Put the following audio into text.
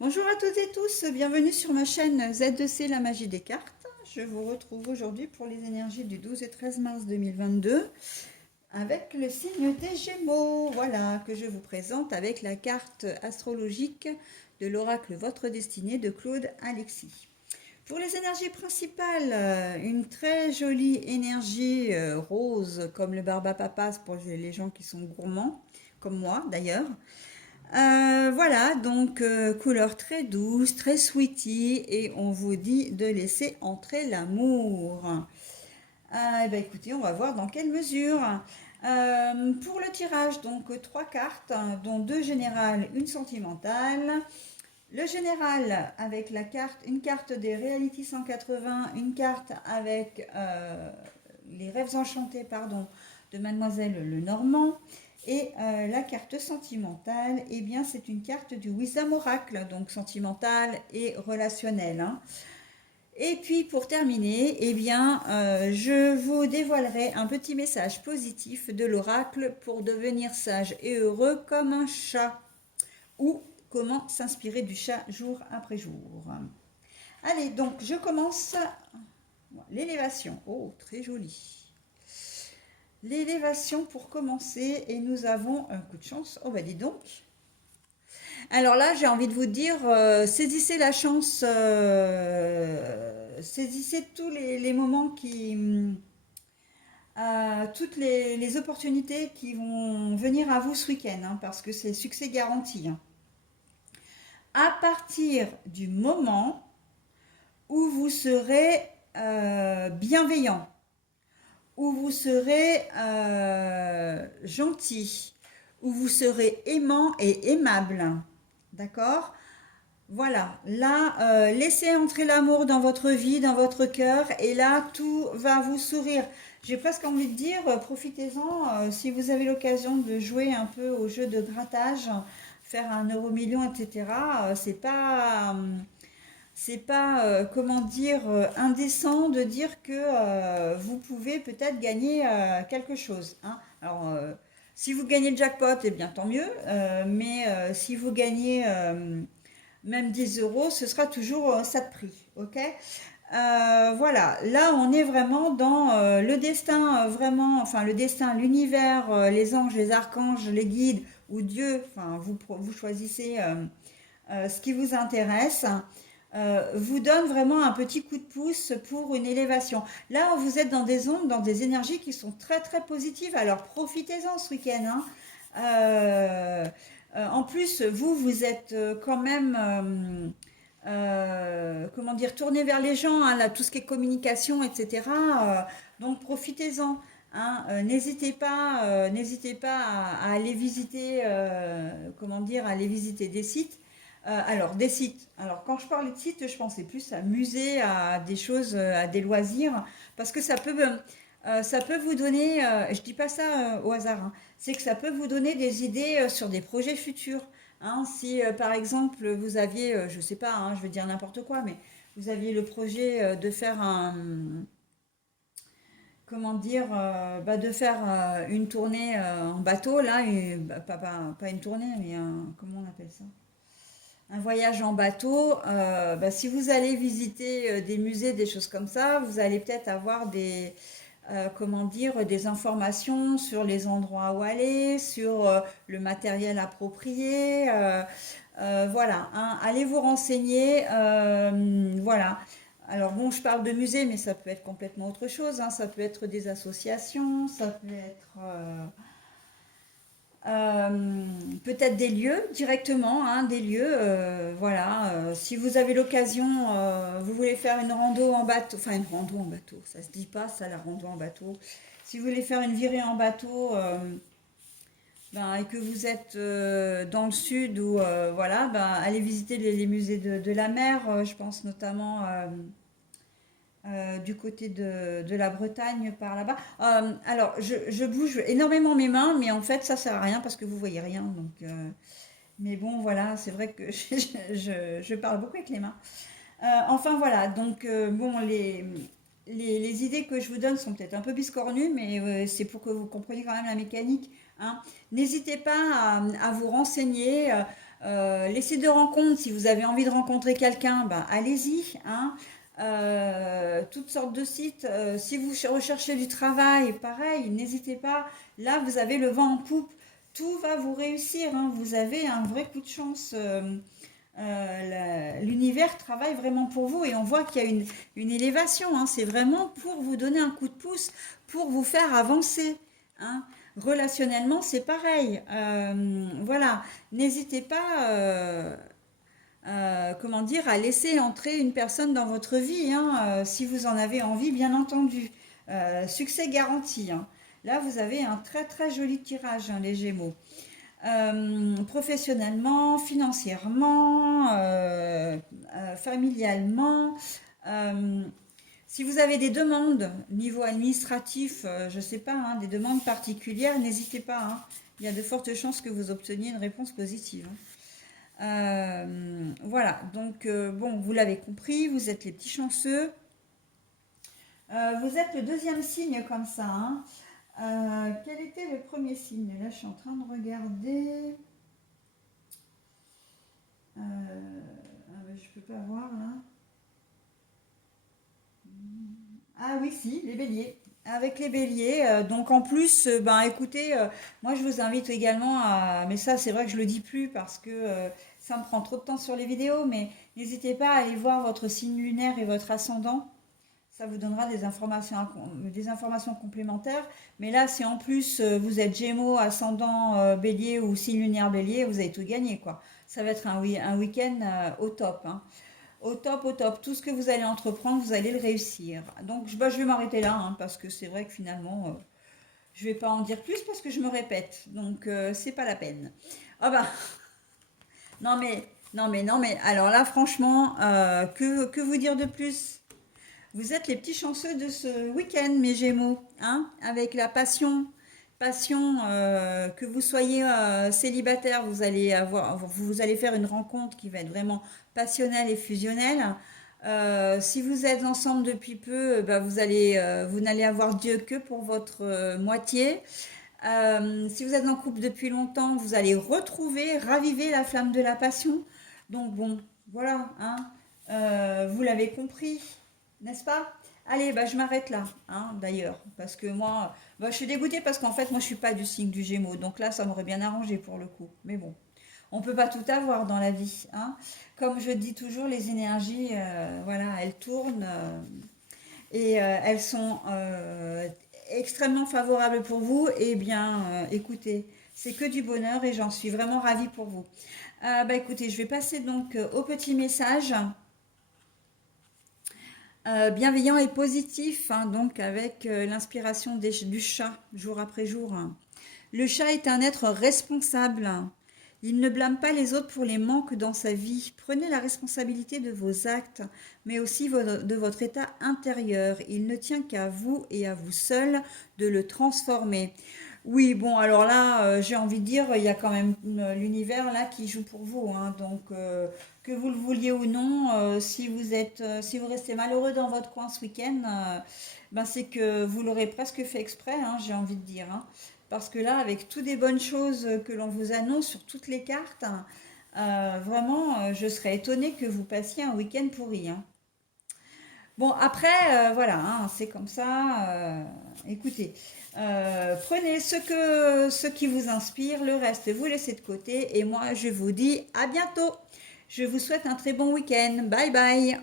Bonjour à toutes et tous, bienvenue sur ma chaîne Z2C La Magie des Cartes. Je vous retrouve aujourd'hui pour les énergies du 12 et 13 mars 2022 avec le signe des Gémeaux, voilà, que je vous présente avec la carte astrologique de l'oracle Votre Destinée de Claude Alexis. Pour les énergies principales, une très jolie énergie rose comme le barbapapas pour les gens qui sont gourmands, comme moi d'ailleurs. Voilà, donc couleur très douce, très sweetie, et on vous dit de laisser entrer l'amour. Eh ben, écoutez, on va voir dans quelle mesure. Pour le tirage, donc trois cartes, dont deux générales, une sentimentale. Le général avec la carte, une carte des Reality 180, une carte avec les rêves enchantés, pardon, de Mademoiselle Lenormand. Et la carte sentimentale, eh bien, c'est une carte du Wisdom Oracle, donc sentimentale et relationnelle, hein. Et puis pour terminer, eh bien, je vous dévoilerai un petit message positif de l'oracle pour devenir sage et heureux comme un chat, ou comment s'inspirer du chat jour après jour. Allez, donc je commence l'élévation. Oh, très joli. L'élévation pour commencer, et nous avons un coup de chance. Oh bah dis donc. Alors là, j'ai envie de vous dire, saisissez la chance, saisissez tous les moments toutes les opportunités qui vont venir à vous ce week-end, hein, parce que c'est succès garanti, hein. À partir du moment où vous serez bienveillant, où vous serez gentil, où vous serez aimant et aimable. D'accord? Voilà, là, laissez entrer l'amour dans votre vie, dans votre cœur, et là, tout va vous sourire. J'ai presque envie de dire, profitez-en, si vous avez l'occasion de jouer un peu au jeu de grattage, faire un euro million, etc. C'est pas, comment dire, indécent de dire que vous pouvez peut-être gagner quelque chose, hein. Alors, si vous gagnez le jackpot, eh bien tant mieux, mais si vous gagnez même 10 euros, ce sera toujours ça de prix, ok? Voilà, là on est vraiment dans le destin, vraiment, enfin le destin, l'univers, les anges, les archanges, les guides ou Dieu, enfin vous choisissez ce qui vous intéresse, vous donne vraiment un petit coup de pouce pour une élévation. Là, vous êtes dans des ondes, dans des énergies qui sont très très positives, alors profitez-en ce week-end, hein. En plus, vous êtes quand même, comment dire, tourné vers les gens, hein, là, tout ce qui est communication, etc. Donc profitez-en, hein. N'hésitez pas à aller visiter, comment dire, à aller visiter des sites. Alors, des sites. Alors, quand je parlais de sites, je pensais plus à musées, à des choses, à des loisirs, parce que ça peut vous donner, je dis pas ça au hasard, hein, c'est que ça peut vous donner des idées sur des projets futurs, hein. Si, par exemple, vous aviez, je sais pas, hein, je veux dire n'importe quoi, mais vous aviez le projet de faire comment dire, bah, de faire une tournée en bateau, là, pas une tournée, mais comment on appelle ça? Un voyage en bateau, bah, si vous allez visiter des musées, des choses comme ça, vous allez peut-être avoir comment dire, des informations sur les endroits où aller, sur le matériel approprié. Voilà, hein, allez vous renseigner. Voilà. Alors bon, je parle de musée, mais ça peut être complètement autre chose, hein. Ça peut être des associations, ça peut être peut-être des lieux directement, hein, des lieux, voilà. Si vous avez l'occasion, vous voulez faire une rando en bateau, enfin une rando en bateau, ça se dit pas ça, la rando en bateau. Si vous voulez faire une virée en bateau, ben, et que vous êtes dans le sud ou voilà, ben, allez visiter les musées de la mer, je pense notamment du côté de la Bretagne par là-bas. Alors, je bouge énormément mes mains, mais en fait, ça sert à rien parce que vous voyez rien. Donc, mais bon, voilà, c'est vrai que je parle beaucoup avec les mains. Enfin, voilà, donc, bon, les idées que je vous donne sont peut-être un peu biscornues, mais c'est pour que vous compreniez quand même la mécanique, hein. N'hésitez pas à vous renseigner. Les sites de rencontres, si vous avez envie de rencontrer quelqu'un, ben, allez-y, hein. Toutes sortes de sites. Si vous recherchez du travail, pareil, n'hésitez pas. Là, vous avez le vent en poupe. Tout va vous réussir, hein. Vous avez un vrai coup de chance. L'univers travaille vraiment pour vous et on voit qu'il y a une élévation, hein. C'est vraiment pour vous donner un coup de pouce, pour vous faire avancer, hein. Relationnellement, c'est pareil. Voilà, n'hésitez pas, comment dire, à laisser entrer une personne dans votre vie, hein, si vous en avez envie, bien entendu. Succès garanti, hein. Là, vous avez un très très joli tirage, hein, les Gémeaux. Professionnellement, financièrement, familialement. euh, Si vous avez des demandes niveau administratif, je ne sais pas, hein, des demandes particulières, n'hésitez pas, hein. Il y a de fortes chances que vous obteniez une réponse positive, hein. Voilà, donc bon, vous l'avez compris, vous êtes les petits chanceux. Vous êtes le deuxième signe comme ça, hein. Quel était le premier signe? Là, je suis en train de regarder. Je peux pas voir là. Ah oui, si, les béliers. Avec les béliers, donc en plus, ben écoutez, moi je vous invite également à, mais ça c'est vrai que je le dis plus parce que ça me prend trop de temps sur les vidéos, mais n'hésitez pas à aller voir votre signe lunaire et votre ascendant. Ça vous donnera des informations complémentaires. Mais là, si en plus vous êtes Gémeaux, ascendant Bélier ou signe lunaire Bélier, vous avez tout gagné, quoi. Ça va être un week-end au top, hein. Au top, au top. Tout ce que vous allez entreprendre, vous allez le réussir. Donc, bah, je vais m'arrêter là, hein, parce que c'est vrai que finalement, je ne vais pas en dire plus parce que je me répète. Donc, c'est pas la peine. Ah bah, non mais, non mais, non mais, alors là, franchement, que vous dire de plus? Vous êtes les petits chanceux de ce week-end, mes Gémeaux, hein, avec la passion, que vous soyez célibataire, vous allez faire une rencontre qui va être vraiment passionnelle et fusionnelle. Si vous êtes ensemble depuis peu, bah, vous n'allez avoir Dieu que pour votre moitié. Si vous êtes en couple depuis longtemps, vous allez raviver la flamme de la passion. Donc bon, voilà, hein, vous l'avez compris, n'est-ce pas? Allez, bah, je m'arrête là, hein, d'ailleurs, parce que moi, bah, je suis dégoûtée parce qu'en fait, moi, je suis pas du signe du Gémeaux, donc là, ça m'aurait bien arrangé pour le coup. Mais bon, on peut pas tout avoir dans la vie, hein. Comme je dis toujours, les énergies, voilà, elles tournent et elles sont extrêmement favorables pour vous. Eh bien, écoutez, c'est que du bonheur et j'en suis vraiment ravie pour vous. Bah écoutez, je vais passer donc au petit message. Bienveillant et positif, hein, donc avec l'inspiration du chat, jour après jour. Le chat est un être responsable. Il ne blâme pas les autres pour les manques dans sa vie. Prenez la responsabilité de vos actes, mais aussi de votre état intérieur. Il ne tient qu'à vous et à vous seul de le transformer. Oui, bon, alors là, j'ai envie de dire, il y a quand même l'univers là qui joue pour vous, hein. Donc, que vous le vouliez ou non, si vous restez malheureux dans votre coin ce week-end, ben c'est que vous l'aurez presque fait exprès, hein, j'ai envie de dire, hein. Parce que là, avec toutes les bonnes choses que l'on vous annonce sur toutes les cartes, vraiment, je serais étonnée que vous passiez un week-end pourri, hein. Bon, après, voilà, hein, c'est comme ça. Écoutez, prenez ce qui vous inspire, le reste, vous laissez de côté. Et moi, je vous dis à bientôt. Je vous souhaite un très bon week-end. Bye bye.